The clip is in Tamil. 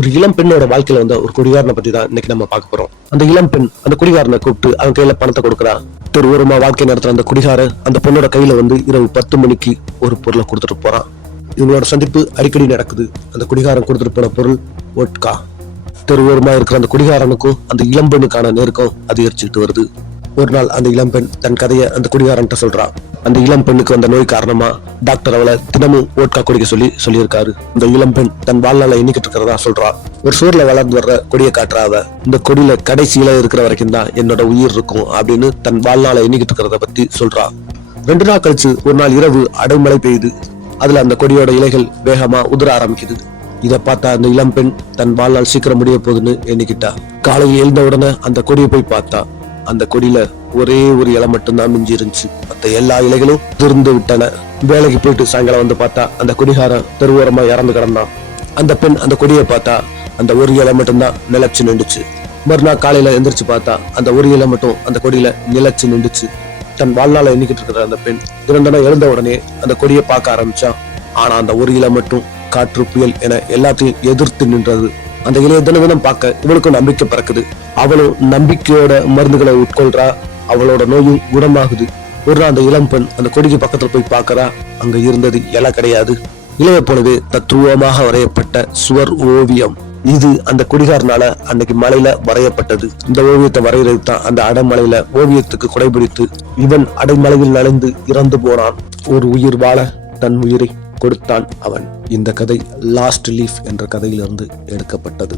ஒரு இளம் பெண்ணோட வாழ்க்கையில வந்து ஒரு குடிகாரனை பத்தி தான் இன்னைக்கு நம்ம பார்க்க போறோம். அந்த இளம் பெண் அந்த குடிகாரனை கூப்பிட்டு அவன் கையில பணத்தை கொடுக்குறா. தெருவோரமா வாழ்க்கை நடத்துற அந்த குடிகாரன் அந்த பொண்ணோட கையில வந்து இரவு 10 மணிக்கு ஒரு பொருளை கொடுத்துட்டு போறான். இவங்களோட சந்திப்பு அடிக்கடி நடக்குது. அந்த குடிகாரன் கொடுத்துட்டு போன பொருள் வோட்கா. தெருவோரமா இருக்கிற அந்த குடிகாரனுக்கும் அந்த இளம்பெண்ணுக்கான நெருக்கம் அதிகரிச்சுட்டு வருது. ஒரு நாள் அந்த இளம்பெண் தன் கதையை அந்த குடிகாரன்ட்ட சொல்றா. அந்த இளம் பெண்ணுக்கு வந்த நோய் காரணமா டாக்டர் அவளை தினமும் வோட்கா குடிக்க சொல்லியிருக்காரு. இந்த இளம்பெண் தன் வாழ்நாளை எண்ணிக்கிட்டு இருக்கிறதா சொல்றா. ஒரு சூர்ல வளர்ந்து வர்ற கொடியை காட்டுறாவ. இந்த கொடியில கடைசியில இருக்கிற வரைக்கும் தான் என்னோட உயிர் இருக்கும் அப்படின்னு தன் வாழ்நாளை எண்ணிக்கிட்டு இருக்கிறத பத்தி சொல்றா. 2 நாள் கழிச்சு ஒரு நாள் இரவு அடைமழை பெய்யுது. அதுல அந்த கொடியோட இலைகள் வேகமா உதிர ஆரம்பிக்குது. இதை பார்த்தா அந்த இளம்பெண் தன் வாழ்நாள் சீக்கிரம் முடிய போகுதுன்னு எண்ணிக்கிட்டா. காலையில் எழுந்த உடனே அந்த கொடியை போய் பார்த்தா. அந்த கொடியில ஒரே ஒரு இலை மட்டும்தான் மிஞ்சி இருந்துச்சு. மற்ற எல்லா இலைகளும் திறந்து விட்டன. வேலைக்கு போயிட்டு சாயங்காலம் வந்து பார்த்தா அந்த குடிகாரன் தெருவோரமா இறந்து கிடந்தான். அந்த பெண் அந்த கொடியை பார்த்தா அந்த ஒரு இலை மட்டும்தான் நிலைச்சு நின்றுச்சு. மறுநாள் காலையில எந்திரிச்சு பார்த்தா அந்த ஒரு இலை மட்டும் அந்த கொடியில நிலைச்சு நின்றுச்சு. தன் வாழ்நாளை எண்ணிக்கிட்டு இருக்கிற அந்த பெண் 2 நாள் எழுந்த உடனே அந்த கொடியை பார்க்க ஆரம்பிச்சான். ஆனா அந்த ஒரு இலை மட்டும் காற்று புயல் என எல்லாத்தையும் எதிர்த்து நின்றது. அந்த இலையை தினம் பார்க்க இவளுக்கும் நம்பிக்கை பிறக்குது. அவளும் நம்பிக்கையோட மருந்துகளை உட்கொள்றா. அவளோட நோயும் குணமாகுது. ஒரு நாள் அந்த இளம் பெண் அந்த கொடிக்கு பக்கத்துல போய் பார்க்கறா. அங்க இருந்தது இலை கிடையாது. இலைய போலவே தத்ரூபமாக வரையப்பட்ட சுவர் ஓவியம். இது அந்த குடிகாரனால அன்னைக்கு மலையில வரையப்பட்டது. இந்த ஓவியத்தை வரைகிறது தான் அந்த அடைமலையில ஓவியத்துக்கு குடைபிடித்து இவன் அடைமலையில் நனைந்து இறந்து போனான். ஒரு உயிர் வாழ தன் உயிரை கொடுத்தான் அவன். இந்த கதை லாஸ்ட் லீஃப் என்ற கதையிலிருந்து எடுக்கப்பட்டது.